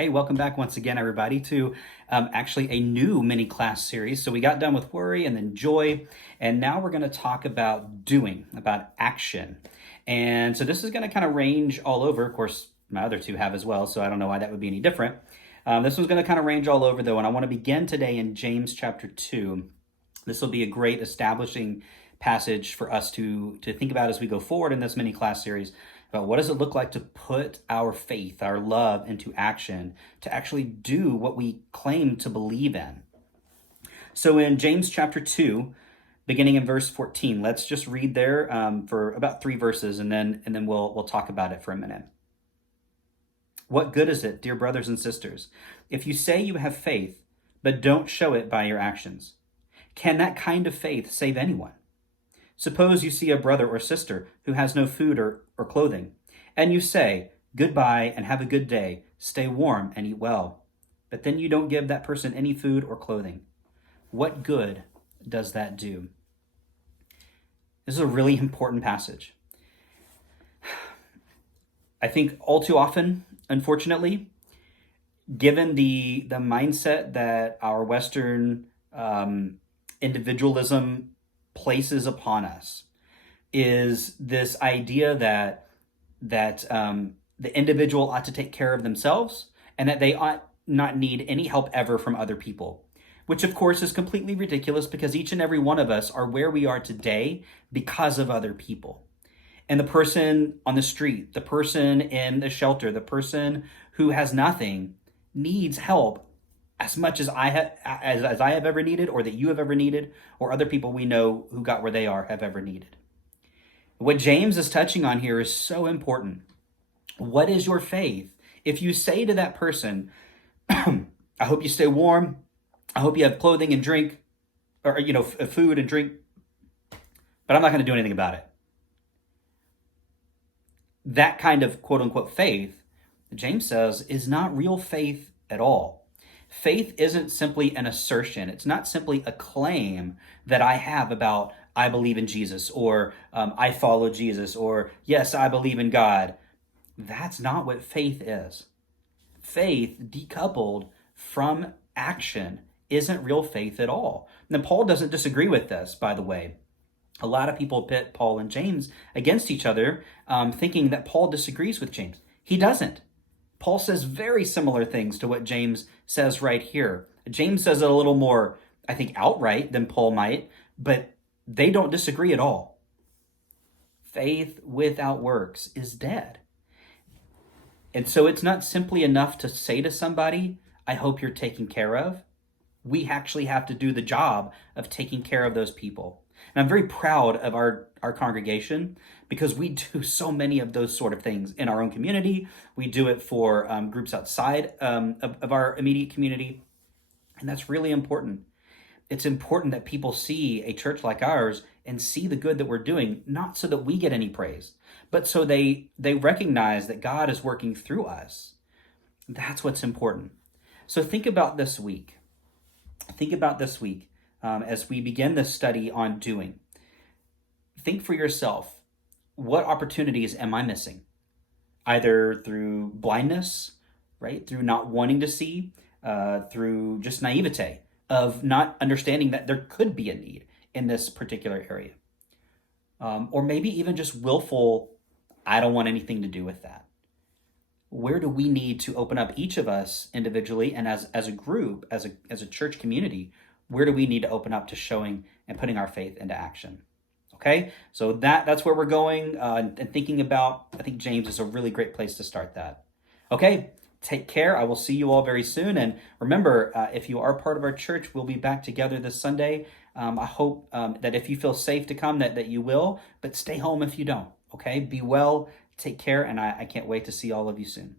Hey, welcome back once again, everybody, to actually a new mini class series. So we got done with worry and then joy, and now we're going to talk about doing, about action. And so this is going to kind of range all over. Of course, my other two have as well, so I don't know why that would be any different. This one's going to kind of range all over, though, and I want to begin today in James chapter 2. This will be a great establishing passage for us to think about as we go forward in this mini class series about what does it look like to put our faith, our love into action, to actually do what we claim to believe in. So in James chapter 2, beginning in verse 14, let's just read there for about 3 verses, and then we'll talk about it for a minute. What good is it, dear brothers and sisters, if you say you have faith, but don't show it by your actions? Can that kind of faith save anyone? Suppose you see a brother or sister who has no food or clothing, and you say, "Goodbye and have a good day, stay warm and eat well." But then you don't give that person any food or clothing. What good does that do? This is a really important passage. I think all too often, unfortunately, given the mindset that our Western individualism places upon us, is this idea that the individual ought to take care of themselves and that they ought not need any help ever from other people, which of course is completely ridiculous because each and every one of us are where we are today because of other people. And the person on the street, the person in the shelter, the person who has nothing needs help as much as I have ever needed, or that you have ever needed, or other people we know who got where they are have ever needed. What James is touching on here is so important. What is your faith? If you say to that person, I hope you stay warm, I hope you have clothing and drink, or food and drink, but I'm not going to do anything about it. That kind of quote unquote faith, James says, is not real faith at all. Faith isn't simply an assertion. It's not simply a claim that I have about I believe in Jesus, or I follow Jesus, or yes, I believe in God. That's not what faith is. Faith decoupled from action isn't real faith at all. And Paul doesn't disagree with this, by the way. A lot of people pit Paul and James against each other, thinking that Paul disagrees with James. He doesn't. Paul says very similar things to what James says right here. James says it a little more, I think, outright than Paul might, but they don't disagree at all. Faith without works is dead. And so it's not simply enough to say to somebody, I hope you're taken care of. We actually have to do the job of taking care of those people. And I'm very proud of our congregation because we do so many of those sort of things in our own community. We do it for groups outside of our immediate community. And that's really important. It's important that people see a church like ours and see the good that we're doing, not so that we get any praise, but so they recognize that God is working through us. That's what's important. So think about this week. As we begin this study on doing. Think for yourself, what opportunities am I missing? Either through blindness, right? Through not wanting to see, through just naivete of not understanding that there could be a need in this particular area. Or maybe even just willful, I don't want anything to do with that. Where do we need to open up, each of us individually and as a group, as a church community? Where do we need to open up to showing and putting our faith into action? Okay, so that's where we're going and thinking about. I think James is a really great place to start that. Okay, take care. I will see you all very soon. And remember, if you are part of our church, we'll be back together this Sunday. I hope that if you feel safe to come, that you will, but stay home if you don't. Okay, be well, take care, and I can't wait to see all of you soon.